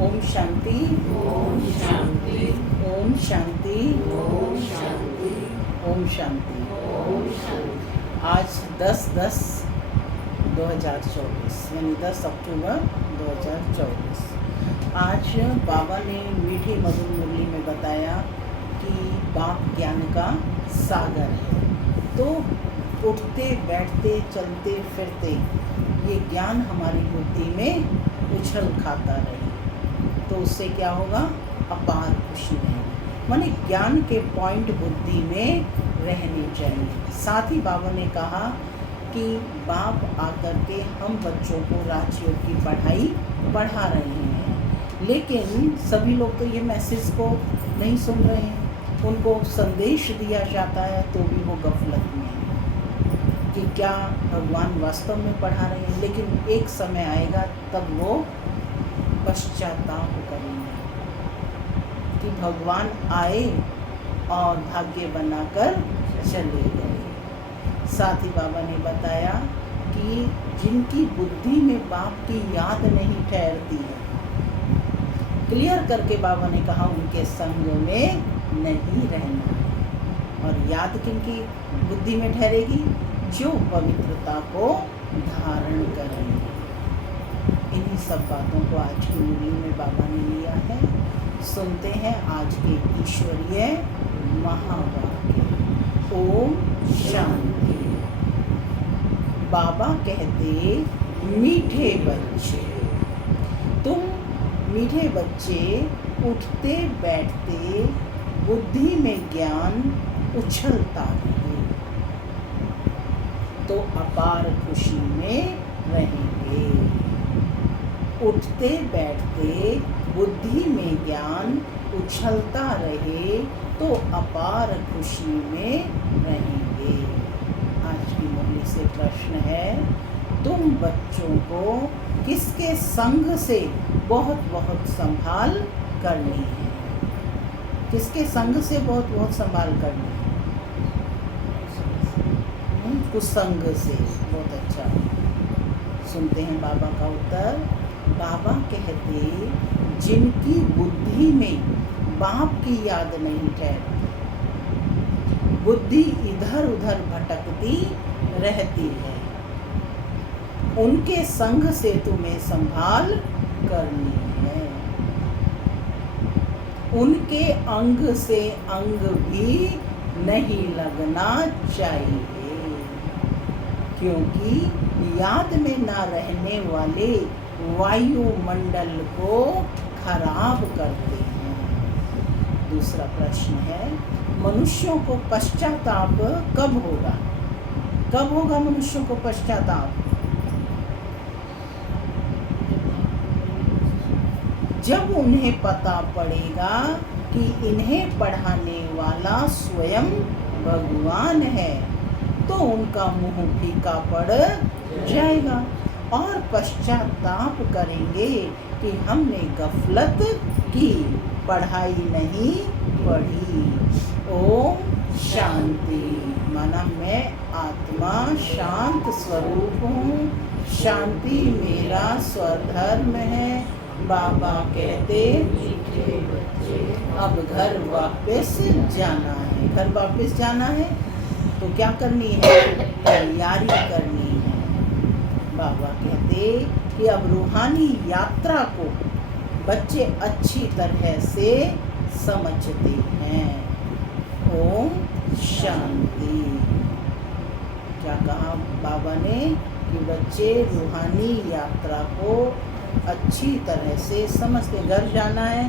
ओम शांति। ओम शांति। ओम शांति। ओम शांति। ओम शांति। ओम शांति। आज 10/10/2024 यानी 10 अक्टूबर 2024। आज बाबा ने मीठी मधुर मुरली में बताया कि बाप ज्ञान का सागर है। तो उठते बैठते चलते फिरते ये ज्ञान हमारी बुद्धि में उछल खाता रहे तो उससे क्या होगा? अपार खुशी रहेगी। माने ज्ञान के पॉइंट बुद्धि में रहने चाहिए। साथ ही बाबा ने कहा कि बाप आकर के हम बच्चों को राजयोग की पढ़ाई पढ़ा रहे हैं, लेकिन सभी लोग तो ये मैसेज को नहीं सुन रहे हैं। उनको संदेश दिया जाता है तो भी वो गफलत में है कि क्या भगवान वास्तव में पढ़ा रहे हैं। लेकिन एक समय आएगा तब वो पश्चाताप करेंगे कि भगवान आए और भाग्य बनाकर चले गए। साथ ही बाबा ने बताया कि जिनकी बुद्धि में बाप की याद नहीं ठहरती है, क्लियर करके बाबा ने कहा उनके संग में नहीं रहना है। और याद किनकी बुद्धि में ठहरेगी? जो पवित्रता को धारण करेंगे। इन्हीं सब बातों को आज की मुरली में बाबा ने लिया है। सुनते हैं आज के ईश्वरीय महावाक्य। ओम शांति। बाबा कहते, मीठे बच्चे, तुम मीठे बच्चे उठते बैठते बुद्धि में ज्ञान उछलता रहे तो अपार खुशी में रहेंगे। उठते बैठते बुद्धि में ज्ञान उछलता रहे तो अपार खुशी में रहेंगे। आज की मुरली से प्रश्न है, तुम बच्चों को किसके संग से बहुत बहुत संभाल करनी है? किसके संग से बहुत बहुत संभाल करनी है? कुसंग से। बहुत अच्छा। सुनते हैं बाबा का उत्तर। बाबा कहते, जिनकी बुद्धि में बाप की याद नहीं ठहरती, बुद्धि इधर उधर भटकती रहती है, उनके संग से तुम्हें संभाल करनी है। उनके अंग से अंग भी नहीं लगना चाहिए, क्योंकि याद में ना रहने वाले वायुमंडल को खराब करते हैं। दूसरा प्रश्न है, मनुष्यों को पश्चाताप कब होगा? कब होगा मनुष्यों को पश्चाताप? जब उन्हें पता पड़ेगा कि इन्हें पढ़ाने वाला स्वयं भगवान है, तो उनका मुंह फीका पड़ जाएगा और पश्चाताप करेंगे कि हमने गफलत की, पढ़ाई नहीं पढ़ी। ओम शांति। माना मैं आत्मा शांत स्वरूप हूँ, शांति मेरा स्वधर्म है। बाबा कहते, अब घर वापस जाना है। घर वापस जाना है तो क्या करनी है? तैयारी करनी है। बाबा कहते कि अब रूहानी यात्रा को बच्चे अच्छी तरह से समझते हैं। ओम शांति। क्या कहा बाबा ने? कि बच्चे रूहानी यात्रा को अच्छी तरह से समझते। घर जाना है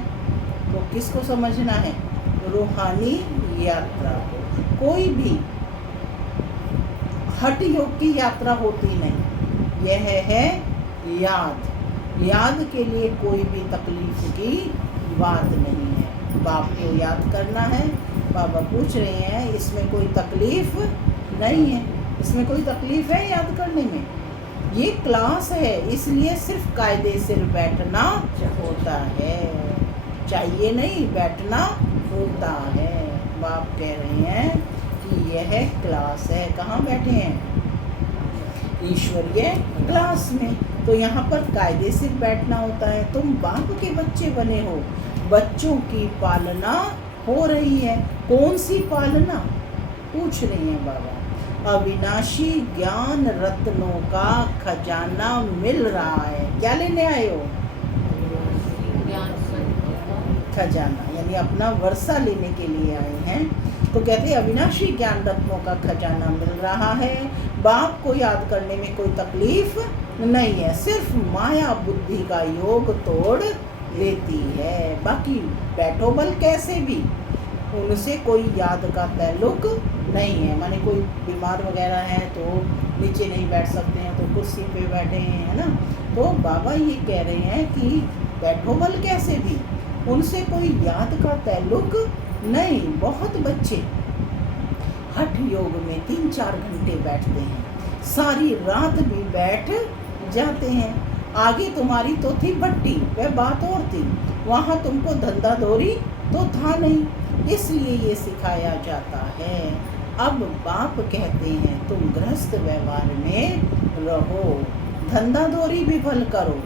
तो किसको समझना है? रूहानी यात्रा को। कोई भी हठ योग की यात्रा होती नहीं, यह है याद। याद के लिए कोई भी तकलीफ की बात नहीं है। बाप को याद करना है। बाबा पूछ रहे हैं, इसमें कोई तकलीफ नहीं है। इसमें कोई तकलीफ है याद करने में? ये क्लास है, इसलिए सिर्फ कायदे से बैठना होता है, चाहिए नहीं, बैठना होता है। बाप कह रहे हैं कि यह क्लास है। कहाँ बैठे हैं? ईश्वरीय क्लास में। तो यहाँ पर कायदे से बैठना होता है। तुम बाप के बच्चे बने हो, बच्चों की पालना हो रही है। कौन सी पालना पूछ रही हैं बाबा? अविनाशी ज्ञान रत्नों का खजाना मिल रहा है। क्या लेने आए हो? खजाना, यानी अपना वर्षा लेने के लिए आए हैं। तो कहते हैं अविनाशी ज्ञान रत्नों का खजाना मिल रहा है। बाप को याद करने में कोई तकलीफ नहीं है, सिर्फ माया बुद्धि का योग तोड़ देती है। बाकी बैठो बल कैसे भी, उनसे कोई याद का ताल्लुक नहीं है। माने कोई बीमार वगैरह है तो नीचे नहीं बैठ सकते हैं तो कुर्सी पे बैठे हैं, है ना। तो बाबा ये कह रहे हैं कि बैठो बल कैसे भी, उनसे कोई याद का ताल्लुक नहीं। बहुत बच्चे हठ योग में 3-4 घंटे बैठते हैं, सारी रात भी बैठ जाते हैं। आगे तुम्हारी तो थी भट्टी, वह बात और थी। वहाँ तुमको धंधा दौरी तो था नहीं, इसलिए ये सिखाया जाता है। अब बाप कहते हैं तुम गृहस्थ व्यवहार में रहो, धंधा दौरी भी भल करो,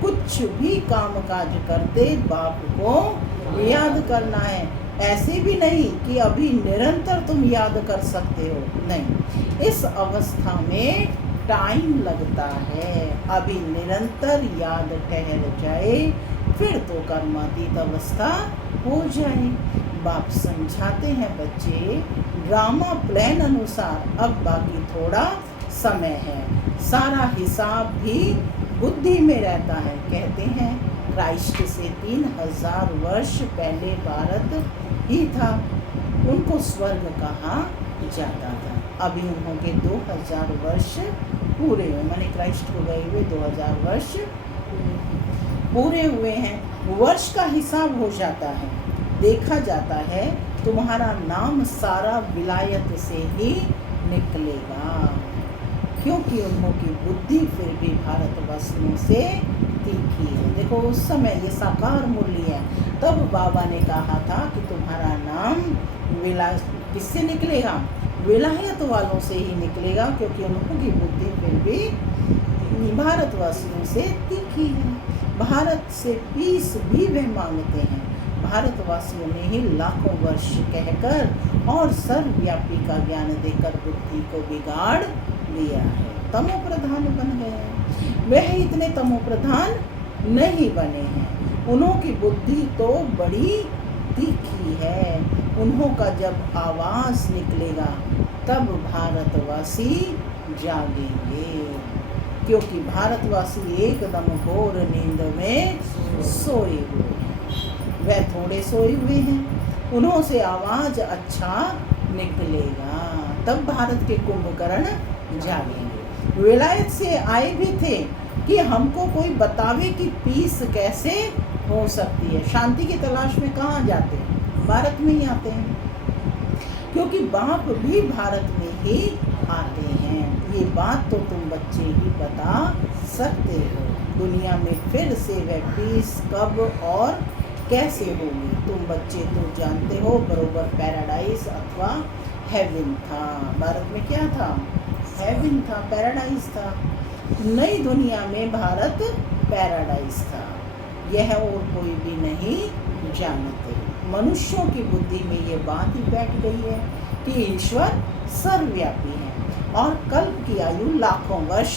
कुछ भी काम काज करते बाप को याद करना है। ऐसे भी नहीं कि अभी निरंतर तुम याद कर सकते हो, नहीं, इस अवस्था में टाइम लगता है। अभी निरंतर याद ठहर जाए फिर तो कर्मातीत अवस्था हो जाए। बाप समझाते हैं बच्चे ड्रामा प्लान अनुसार अब बाकी थोड़ा समय है, सारा हिसाब भी बुद्धि में रहता है। कहते हैं क्राइस्ट से 3000 वर्ष पहले भारत ही था, उनको स्वर्ग कहा जाता था। अभी उन्होंने 2000 वर्ष पूरे हुए, माने क्राइस्ट को गए हुए 2000 वर्ष पूरे हुए हैं। वर्ष का हिसाब हो जाता है, देखा जाता है तुम्हारा नाम सारा विलायत से ही निकलेगा, क्योंकि उन्होंने बुद्धि फिर भी भारतवासियों से तीखी है। देखो उस समय ये साकार मूल्य है, तब बाबा ने कहा था कि तुम्हारा नाम किससे निकलेगा? विलायत वालों से ही निकलेगा, क्योंकि उन्होंने बुद्धि फिर भी भारतवासियों से तीखी है। भारत से पीस भी वह मांगते हैं। भारतवासियों ने ही लाखों वर्ष कहकर और सर्वव्यापी का ज्ञान देकर बुद्धि को बिगाड़ दिया है, तमो प्रधान बन गए हैं। वह इतने तमो प्रधान नहीं बने हैं, उन्हों की बुद्धि तो बड़ी तीखी है। उन्हों का जब आवाज निकलेगा तब भारतवासी जागेंगे, क्योंकि भारतवासी एकदम घोर नींद में सोए हुए हैं। वह थोड़े सोए हुए हैं, उन्हों से आवाज अच्छा निकलेगा, तब भारत के कुंभकर्ण जागेंगे। विलायत से आए भी थे कि हमको कोई बतावे कि पीस कैसे हो सकती है। शांति की तलाश में कहाँ जाते हैं? भारत में ही आते हैं, क्योंकि बाप भी भारत में ही आते हैं। ये बात तो तुम बच्चे ही बता सकते हो। दुनिया में फिर से वह पीस कब और कैसे होगी तुम बच्चे तो जानते हो। बरोबर पैराडाइज अथवा हेवन था। भारत में क्या था? हेवन था, पैराडाइज था। नई दुनिया में भारत पैराडाइज था, यह और कोई भी नहीं जानते। मनुष्यों की बुद्धि में ये बात ही बैठ गई है कि ईश्वर सर्वव्यापी है और कल्प की आयु लाखों वर्ष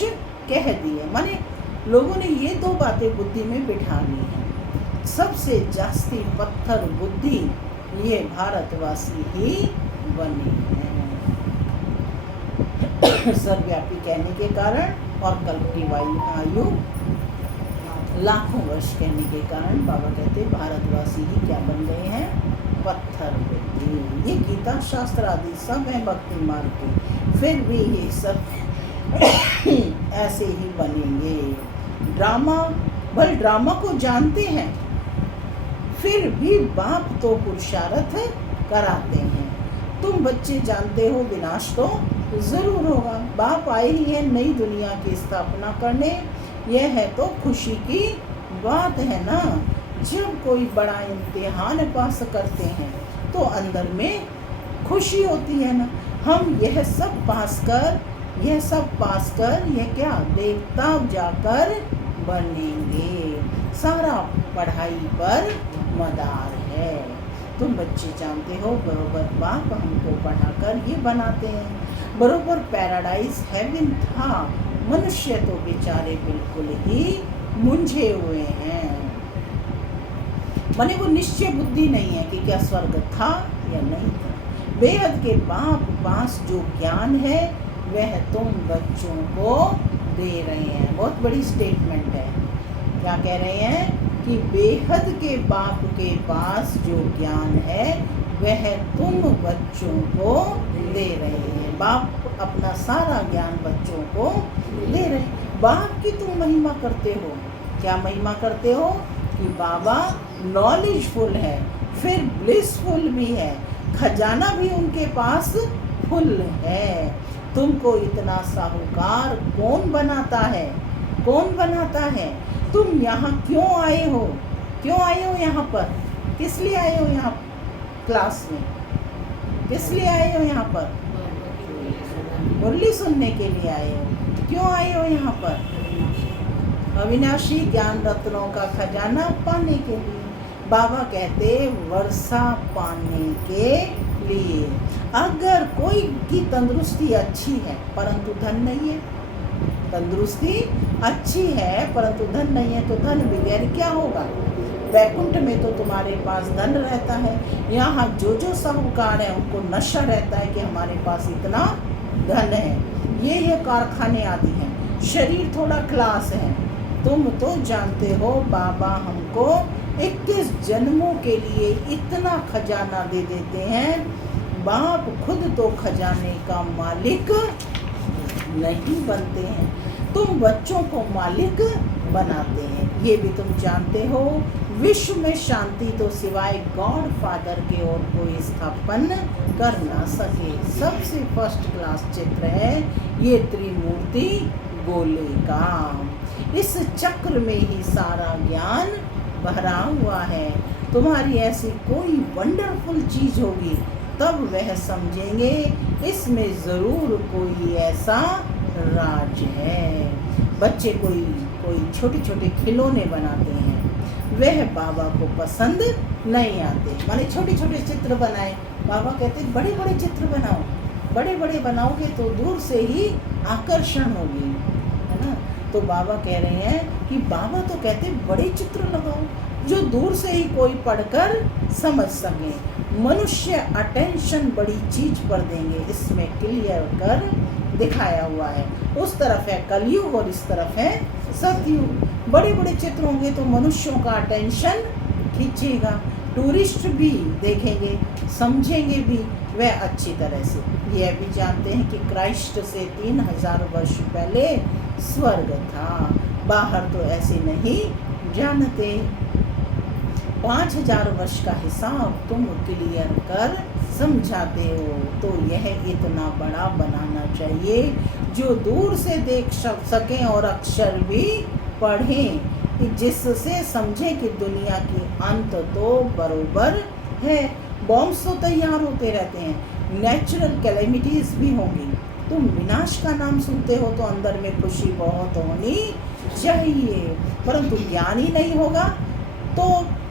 कह दी है। माने लोगों ने ये दो बातें बुद्धि में बिठा ली हैं। सबसे जास्ती पत्थर बुद्धि ये भारतवासी ही बने हैं सर्वव्यापी कहने के कारण और कल्प की आयु लाखों वर्ष कहने के कारण बाबा कहते भारतवासी ही क्या बन गए हैं? पत्थर बुद्धि। ये गीता शास्त्र आदि सब है भक्ति मार्ग के, फिर भी ये सब ऐसे ही बनेंगे। ड्रामा को जानते हैं, फिर भी बाप तो पुरुषार्थ कराते हैं। तुम बच्चे जानते हो विनाश तो जरूर होगा। बाप आए ही है नई दुनिया की स्थापना करने, यह है तो खुशी की बात है ना। जब कोई बड़ा इम्तिहान पास करते हैं तो अंदर में खुशी होती है ना। हम यह सब पास कर यह सब पास कर यह क्या देवता जाकर बनेंगे। सारा पढ़ाई पर मदार है। तुम बच्चे जानते हो बरोबर बाप हमको पढ़ाकर ये बनाते हैं। बरोबर पैराडाइज हेवन था, मनुष्य तो बेचारे बिल्कुल ही मुंझे हुए हैं। माने वो निश्चय बुद्धि नहीं है कि क्या स्वर्ग था या नहीं था। बेहद के बाप पास जो ज्ञान है वह तुम बच्चों को दे रहे हैं। बहुत बड़ी स्टेटमेंट है। क्या कह रहे हैं कि बेहद के बाप के पास जो ज्ञान है वह तुम बच्चों को दे रहे हैं। बाप अपना सारा ज्ञान बच्चों को दे रहे हैं। बाप की तुम महिमा करते हो। क्या महिमा करते हो कि बाबा नॉलेजफुल है, फिर ब्लिसफुल भी है, खजाना भी उनके पास फुल है। तुमको इतना साहूकार कौन बनाता है? कौन बनाता है? तुम यहाँ क्यों आए हो? क्यों आए हो यहाँ पर? किस लिए आए हो यहाँ क्लास में? किस लिए आए हो यहाँ पर? मुरली सुनने के लिए आए हो। क्यों आए हो यहाँ पर? अविनाशी ज्ञान रत्नों का खजाना पाने के लिए। बाबा कहते वर्षा पाने के लिए। अगर कोई की तंदुरुस्ती अच्छी है परंतु धन नहीं है, तंदुरुस्ती अच्छी है परंतु धन नहीं है, तो धन बगैर क्या होगा? वैकुंठ में तो तुम्हारे पास धन रहता है, यहाँ जो साहूकार है उनको नशा रहता है कि हमारे पास इतना धन है। ये कारखाने आदि हैं। शरीर थोड़ा क्लास है। तुम तो जानते हो बाबा हमको 21 जन्मों के लिए इतना खजाना दे देते हैं। बाप खुद तो खजाने का मालिक नहीं बनते हैं, तुम बच्चों को मालिक बनाते हैं। ये भी तुम जानते हो विश्व में शांति तो सिवाय गॉड फादर के और कोई स्थापन कर ना सके। सबसे फर्स्ट क्लास चित्र है ये त्रिमूर्ति गोले का। इस चक्र में ही सारा ज्ञान भरा हुआ है। तुम्हारी ऐसी कोई वंडरफुल चीज होगी तब वह समझेंगे इसमें जरूर कोई ऐसा राज है। बच्चे कोई छोटे छोटे खिलौने बनाते हैं, वह बाबा को पसंद नहीं आते। माने छोटे छोटे चित्र बनाए, बाबा कहते बड़े बड़े चित्र बनाओ। बड़े बड़े बनाओगे तो दूर से ही आकर्षण होगी, है ना। तो बाबा कह रहे हैं कि बाबा तो कहते बड़े चित्र लगाओ जो दूर से ही कोई पढ़कर समझ सके। मनुष्य अटेंशन बड़ी चीज पर देंगे, इसमें क्लियर कर दिखाया हुआ है। उस तरफ है कलयुग और इस तरफ है सतयुग। बड़े बड़े चित्र होंगे तो मनुष्यों का अटेंशन खींचेगा, टूरिस्ट भी देखेंगे, समझेंगे भी वह अच्छी तरह से। यह भी जानते हैं कि क्राइस्ट से 3000 वर्ष पहले स्वर्ग था। बाहर तो ऐसे नहीं जानते। 5000 वर्ष का हिसाब तुम क्लियर कर समझाते हो, तो यह इतना बड़ा बनाना चाहिए जो दूर से देख सकें और अक्षर भी पढ़ें, जिससे समझें कि दुनिया की अंत तो बरोबर है। बॉम्ब्स तो तैयार होते रहते हैं, नेचुरल कैलेमिटीज भी होंगी। तुम विनाश का नाम सुनते हो तो अंदर में खुशी बहुत होनी चाहिए, परंतु ज्ञान ही नहीं होगा तो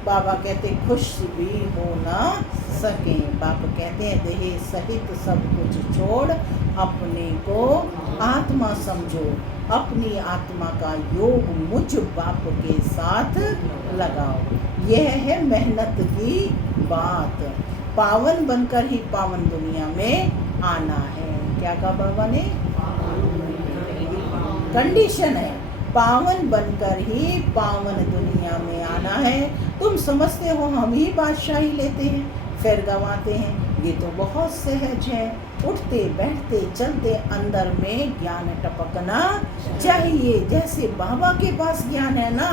बाबा कहते खुश भी हो ना सके। बाबा कहते हैं देह सहित सब कुछ छोड़ अपने को आत्मा समझो, अपनी आत्मा का योग मुझ बाप के साथ लगाओ। यह है मेहनत की बात। पावन बनकर ही पावन दुनिया में आना है। क्या कहा बाबा ने? कंडीशन है पावन बनकर ही पावन दुनिया में आना है। तुम समझते हो हम ही बादशाही लेते हैं फिर गंवाते हैं, ये तो बहुत सहज है। उठते बैठते चलते अंदर में ज्ञान टपकना चाहिए। जैसे बाबा के पास ज्ञान है ना,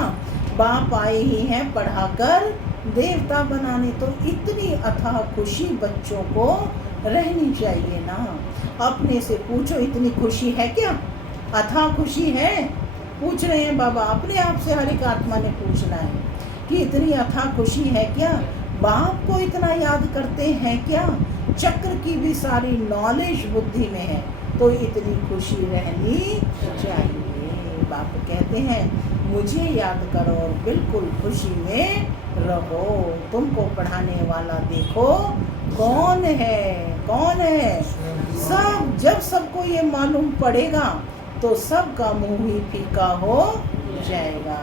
बाप आए ही हैं पढ़ाकर देवता बनाने, तो इतनी अथाह खुशी बच्चों को रहनी चाहिए ना। अपने से पूछो इतनी खुशी है क्या? अथाह खुशी है? पूछ रहे हैं बाबा, अपने आप से हर एक आत्मा ने पूछना है कि इतनी अथाह खुशी है क्या? बाप को इतना याद करते हैं क्या? चक्र की भी सारी नॉलेज बुद्धि में है, तो इतनी खुशी रहनी चाहिए। बाप कहते हैं मुझे याद करो और बिल्कुल खुशी में रहो। तुमको पढ़ाने वाला देखो कौन है, कौन है? सब, जब सबको ये मालूम पड़ेगा तो सबका मुंह ही फीका हो जाएगा।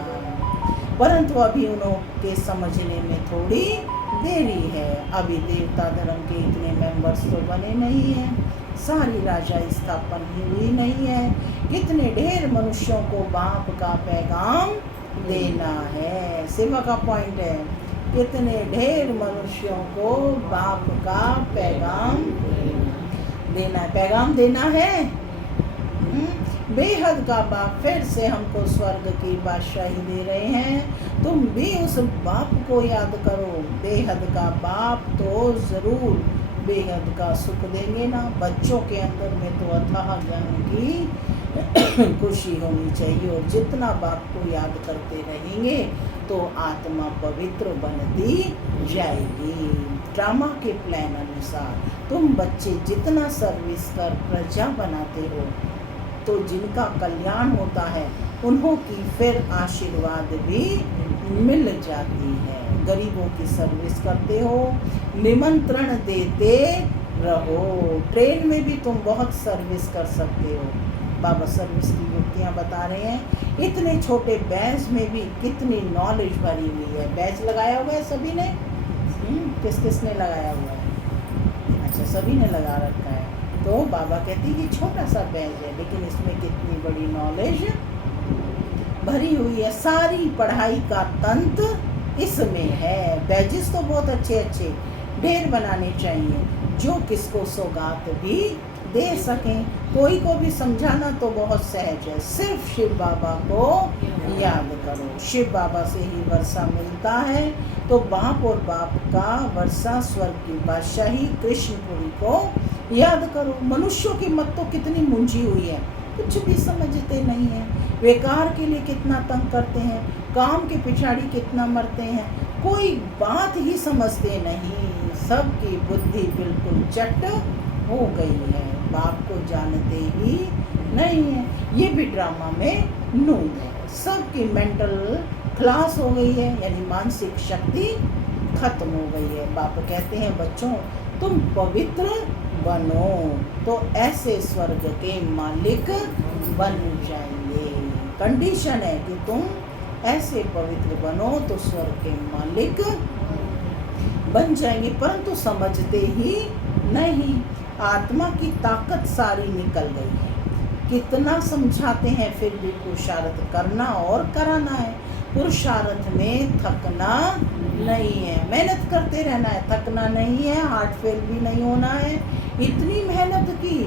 परंतु अभी उन्होंने समझने में थोड़ी देरी है। अभी देवता धर्म के इतने मेंबर्स तो बने नहीं हैं, सारी राजा स्थापन ही हुई नहीं है। कितने ढेर मनुष्यों को बाप का पैगाम देना है, सेवा का पॉइंट है। कितने ढेर मनुष्यों को बाप का पैगाम देना है, पैगाम देना है। बेहद का बाप फिर से हमको स्वर्ग की बादशाही दे रहे हैं। तुम भी उस बाप को याद करो। बेहद का बाप तो जरूर बेहद का सुख देंगे ना। बच्चों के अंदर में तो अथाह ज्ञान की खुशी होनी चाहिए, और जितना बाप को याद करते रहेंगे तो आत्मा पवित्र बनती जाएगी। ड्रामा के प्लान अनुसार तुम बच्चे जितना सर्विस कर प्रजा बनाते हो तो जिनका कल्याण होता है उन्हों की फिर आशीर्वाद भी मिल जाती है। गरीबों की सर्विस करते हो, निमंत्रण देते रहो। ट्रेन में भी तुम बहुत सर्विस कर सकते हो। बाबा सर्विस की युक्तियाँ बता रहे हैं। इतने छोटे बैच में भी कितनी नॉलेज भरी हुई है। बैच लगाया हुआ है सभी ने? किस किसने लगाया हुआ है? अच्छा, सभी ने लगा रखा है। तो बाबा कहती है कि छोटा सा बैच है लेकिन इसमें कितनी बड़ी नॉलेज भरी हुई है। सारी पढ़ाई का तंत्र इसमें है। बैजेस तो बहुत अच्छे अच्छे ढेर बनाने चाहिए जो किसको सौगात भी दे सकें। कोई को भी समझाना तो बहुत सहज है। सिर्फ शिव बाबा को याद करो। शिव बाबा से ही वर्षा मिलता है। तो बाप और बाप का वर्षा स्वर्ग की बादशाही कृष्णपुरी को याद करो। मनुष्यों की मत तो कितनी मुंझी हुई है, कुछ भी समझते नहीं है। बेकार के लिए कितना तंग करते हैं, काम के पिछाड़ी कितना मरते हैं, कोई बात ही समझते नहीं। सबकी बुद्धि बिल्कुल चट हो गई है, बाप को जानते ही नहीं है। ये भी ड्रामा में नूंद है। सबकी मेंटल क्लास हो गई है, यानी मानसिक शक्ति खत्म हो गई है। बाप कहते हैं बच्चों तुम पवित्र बनो तो ऐसे स्वर्ग के मालिक बन जाएंगे। कंडीशन है कि तुम ऐसे पवित्र बनो तो स्वर्ग के मालिक बन जाएंगे। परंतु समझते ही नहीं। आत्मा की ताकत सारी निकल गई है। कितना समझाते हैं फिर भी पुरुषार्थ करना और कराना है। पुरुषार्थ में थकना नहीं है, मेहनत करते रहना है, थकना नहीं है, हार्ट फेल भी नहीं होना है। इतनी मेहनत की,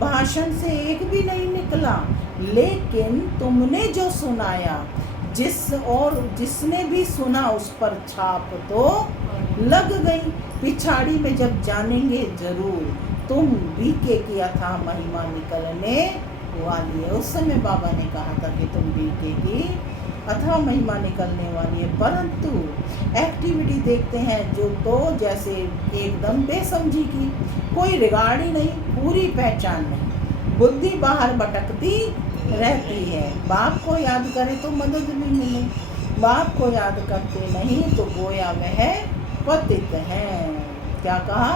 भाषण से एक भी नहीं निकला, लेकिन तुमने जो सुनाया, जिसने भी सुना उस पर छाप तो लग गई। पिछाड़ी में जब जानेंगे जरूर तुम बीके की अथाह महिमा निकलने वाली है। उस समय बाबा ने कहा था कि तुम बीके की अथाह महिमा निकलने वाली है। परंतु एक्टिविटी देखते हैं जो तो जैसे एकदम बेसमझी की, कोई रिगार्ड ही नहीं, पूरी पहचान नहीं, बुद्धि बाहर भटकती रहती है। बाप को याद करें तो मदद भी मिले, बाप को याद करते नहीं तो गोया वह पतित है। क्या कहा?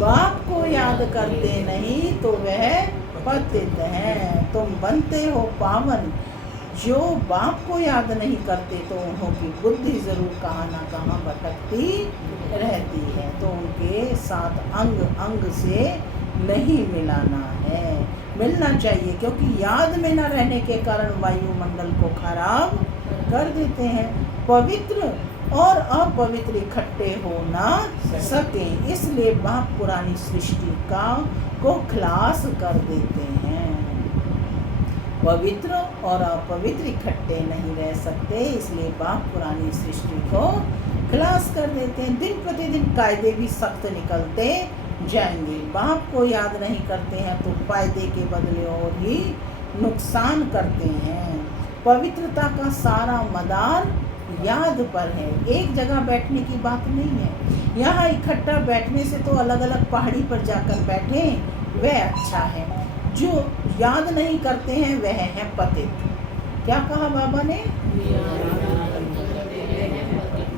बाप को याद करते नहीं तो वह पतित है। तुम बनते हो पावन। जो बाप को याद नहीं करते तो उन्हों की बुद्धि जरूर कहाँ ना कहाँ भटकती रहती है। तो उनके साथ अंग अंग से नहीं मिलाना है, मिलना चाहिए, क्योंकि याद में न रहने के कारण वायुमंडल को खराब कर देते हैं। पवित्र और अपवित्र इकट्ठे हो ना सके, इसलिए बाप पुरानी सृष्टि को खलास कर देते हैं। पवित्र और अपवित्र इकट्ठे नहीं रह सकते, इसलिए बाप पुरानी सृष्टि को खलास कर देते हैं। दिन प्रतिदिन कायदे भी सख्त निकलते जाएंगे। बाप को याद नहीं करते हैं तो फायदे के बदले और ही नुकसान करते हैं। पवित्रता का सारा मदार याद पर है, एक जगह बैठने की बात नहीं है। यहाँ इकट्ठा बैठने से तो अलग अलग पहाड़ी पर जाकर बैठे वह अच्छा है। जो याद नहीं करते हैं वह है पतित। क्या कहा बाबा ने?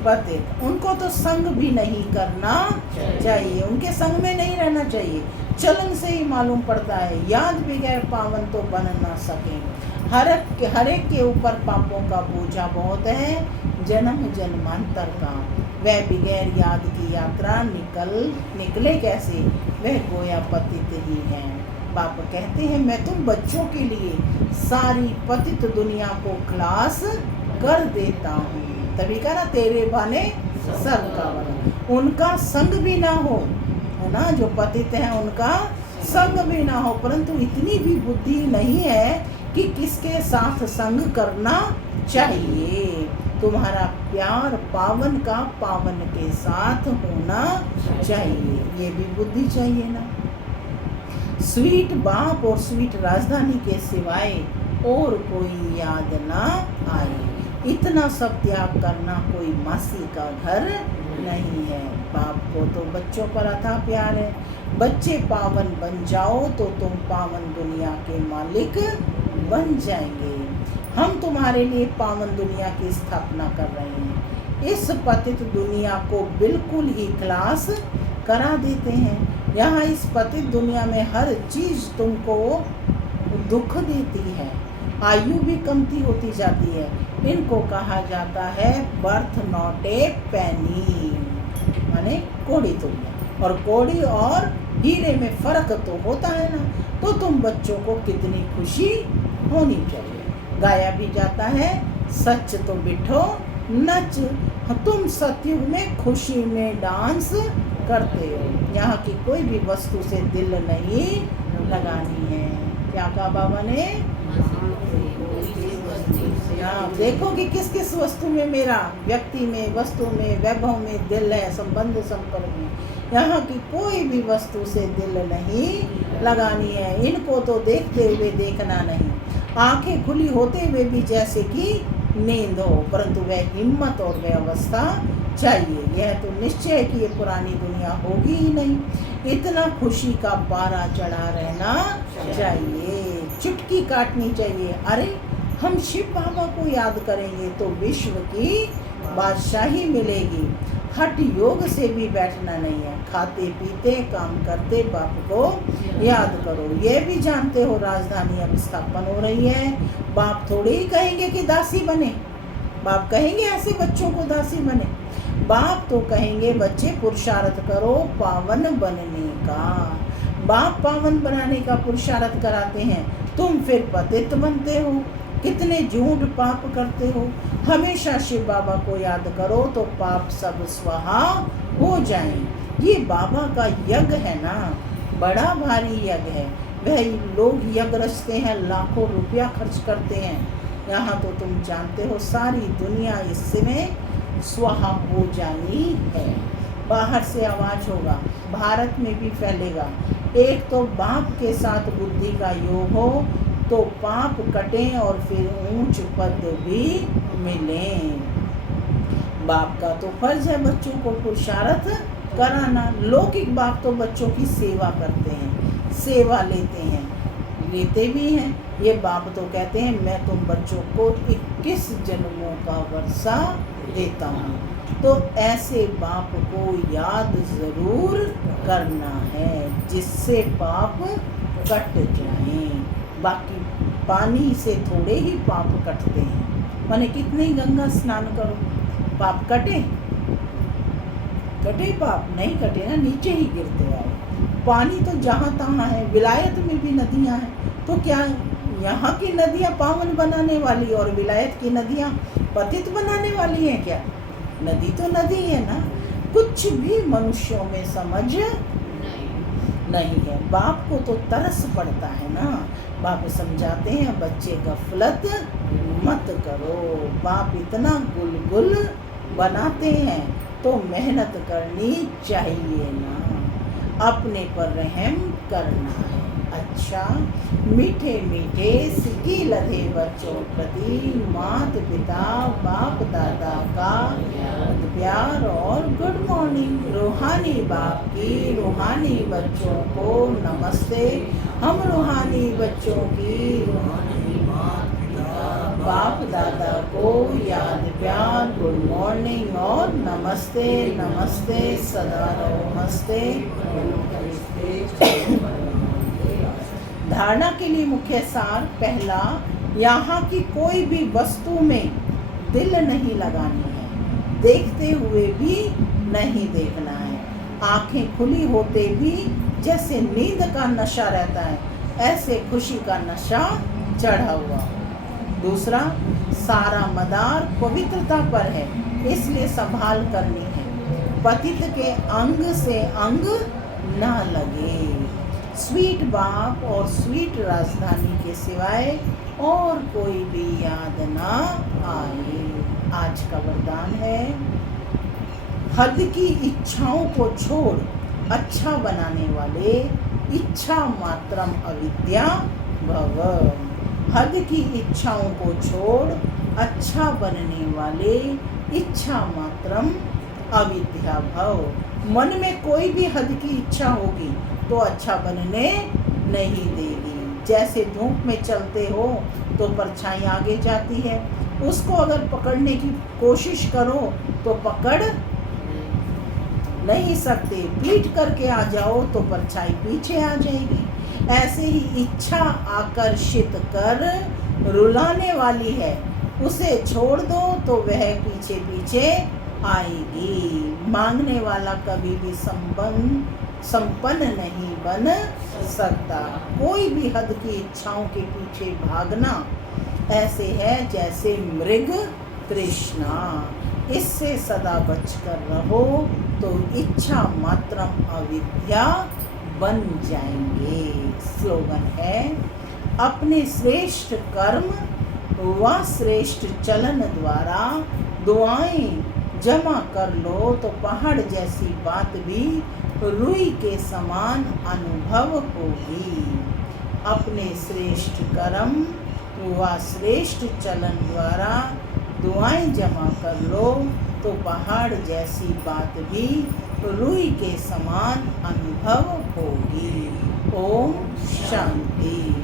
पतित। उनको तो संग भी नहीं करना चाहिए, उनके संग में नहीं रहना चाहिए। चलन से ही मालूम पड़ता है, याद बगैर पावन तो बन ना सके। हर एक के ऊपर पापों का बोझा बहुत है, जन्म जन्मांतर का। वह बगैर याद की यात्रा निकले कैसे, वह गोया पतित ही है। बाप कहते हैं मैं तुम बच्चों के लिए सारी पतित दुनिया को क्लास कर देता हूँ। तभी कहा ना तेरे बाने सब का बना। उनका संग भी ना हो, है ना, जो पतित हैं उनका संग भी ना हो, परंतु इतनी भी बुद्धि नहीं है कि किसके साथ संग करना चाहिए। तुम्हारा प्यार पावन का पावन के साथ होना चाहिए, ये भी बुद्धि चाहिए ना। स्वीट बाप और स्वीट राजधानी के सिवाय और कोई याद ना आए। इतना सब त्याग करना कोई मासी का घर नहीं है। बाप को तो बच्चों पर अथाह प्यार है। बच्चे पावन बन जाओ तो तुम पावन दुनिया के मालिक बन जाएंगे। हम तुम्हारे लिए पावन दुनिया की स्थापना कर रहे हैं। इस पतित दुनिया को बिल्कुल ही क्लास करा देते हैं। यहाँ इस पतित दुनिया में हर चीज तुमको दुख देती है, आयु भी कमती होती जाती है। इनको कहा जाता है बर्थ नॉट ए पेनी, माने कोड़ी तुल्य। और कोड़ी और हीरे में फर्क तो होता है ना। तो तुम बच्चों को कितनी खुशी होनी चाहिए। गाया भी जाता है सच तो बिठो नच, तुम सतयुग में खुशी में डांस करते हो। यहाँ की कोई भी वस्तु से दिल नहीं लगानी है। क्या कहा बाबा ने? देखो कि किस किस वस्तु में मेरा, व्यक्ति में, वस्तु में, वैभव में दिल है, संबंध संपर्क में। यहाँ की कोई भी वस्तु से दिल नहीं लगानी है। इनको तो देखते हुए देखना नहीं, आंखें खुली होते हुए भी जैसे कि नींद हो, परंतु वह हिम्मत और वह अवस्था चाहिए। यह तो निश्चय है कि ये पुरानी दुनिया होगी ही नहीं। इतना खुशी का पारा चढ़ा रहना चाहिए, चुटकी काटनी चाहिए। अरे हम शिव बाबा को याद करेंगे तो विश्व की बादशाही मिलेगी। हठ योग से भी बैठना नहीं है। खाते पीते काम करते बाप को याद करो। ये भी जानते हो राजधानी अब स्थापन हो रही है। बाप थोड़े ही कहेंगे कि दासी बने, बाप कहेंगे ऐसे बच्चों को दासी बने। बाप तो कहेंगे बच्चे पुरुषार्थ करो पावन बनने का। बाप पावन बनाने का पुरुषार्थ कराते हैं, तुम फिर पतित बनते हो। कितने झूठ पाप करते हो। हमेशा शिव बाबा को याद करो तो पाप सब स्वाहा हो जाएं। ये बाबा का यज्ञ है ना, बड़ा भारी यज्ञ है। वह लोग यज्ञ रचते हैं, लाखों रुपया खर्च करते हैं। यहाँ तो तुम जानते हो सारी दुनिया इसमें स्वाहा हो जानी है। बाहर से आवाज होगा, भारत में भी फैलेगा। एक तो बाप के साथ बुद्धि का योग हो तो पाप कटें और फिर ऊंच पद भी मिलें। बाप का तो फर्ज है बच्चों को पुरुषार्थ कराना। लौकिक बाप तो बच्चों की सेवा करते हैं, सेवा लेते हैं, लेते भी हैं। ये बाप तो कहते हैं मैं तुम बच्चों को 21 जन्मों का वर्षा देता हूँ। तो ऐसे बाप को याद जरूर करना है जिससे पाप कट जाएं। बाकी पानी से थोड़े ही पाप कटते हैं। माने कितने ही गंगा स्नान करो, पाप कटे? कटे पाप? नहीं कटे ना, नीचे ही गिरते आए। पानी तो जहाँ तहाँ है। विलायत में भी नदियाँ हैं, तो क्या यहाँ की नदियाँ पावन बनाने वाली और विलायत की नदियाँ पतित बनाने वाली हैं क्या? नदी तो नदी है ना। कुछ भी मनुष्यों में समझ नहीं है। बाप को तो तरस पड़ता है ना। बाप समझाते हैं बच्चे गफलत मत करो। बाप इतना गुलगुल बनाते हैं तो मेहनत करनी चाहिए ना, अपने पर रहम करना है। अच्छा, मीठे मीठे सिक्की लधे बच्चों प्रति माता पिता बाप दादा का प्यार और गुड मॉर्निंग। रूहानी बाप की रूहानी बच्चों को नमस्ते। हम रूहानी बच्चों की बाप दादा को याद प्यार गुड मॉर्निंग और नमस्ते नमस्ते सदा रहो मस्ते। धारणा के लिए मुख्य सार पहला, यहाँ की कोई भी वस्तु में दिल नहीं लगानी है, देखते हुए भी नहीं देखना है। आंखें खुली होते भी जैसे नींद का नशा रहता है, ऐसे खुशी का नशा चढ़ा हुआ। दूसरा, सारा मदार पवित्रता पर है, इसलिए संभाल करनी है, पतित के अंग से अंग ना लगे। स्वीट बाप और स्वीट राजधानी के सिवाय और कोई भी याद ना आए। आज का वरदान है, हद की इच्छाओं को छोड़ अच्छा बनाने वाले इच्छा मात्रम अविद्या भव। हद की इच्छाओं को छोड़ अच्छा बनने वाले इच्छा मात्रम अविद्या भव। मन में कोई भी हद की इच्छा होगी तो अच्छा बनने नहीं देगी। जैसे धूप में चलते हो तो परछाई आगे जाती है, उसको अगर पकड़ने की कोशिश करो तो पकड़ नहीं सकते, पीट करके आ जाओ तो परछाई पीछे आ जाएगी। ऐसे ही इच्छा आकर्षित कर रुलाने वाली है, उसे छोड़ दो तो वह पीछे पीछे आएगी। मांगने वाला कभी भी संपन्न नहीं बन सकता। कोई भी हद की इच्छाओं के पीछे भागना ऐसे है जैसे मृग तृष्णा। इससे सदा बचकर रहो तो इच्छा मात्रम अविद्या बन जाएंगे। स्लोगन है, अपने श्रेष्ठ कर्म व श्रेष्ठ चलन द्वारा दुआएं जमा कर लो तो पहाड़ जैसी बात भी रुई के समान अनुभव होगी। अपने श्रेष्ठ कर्म व श्रेष्ठ चलन द्वारा दुआएं जमा कर लो तो पहाड़ जैसी बात भी रुई के समान अनुभव होगी। ओम शांति।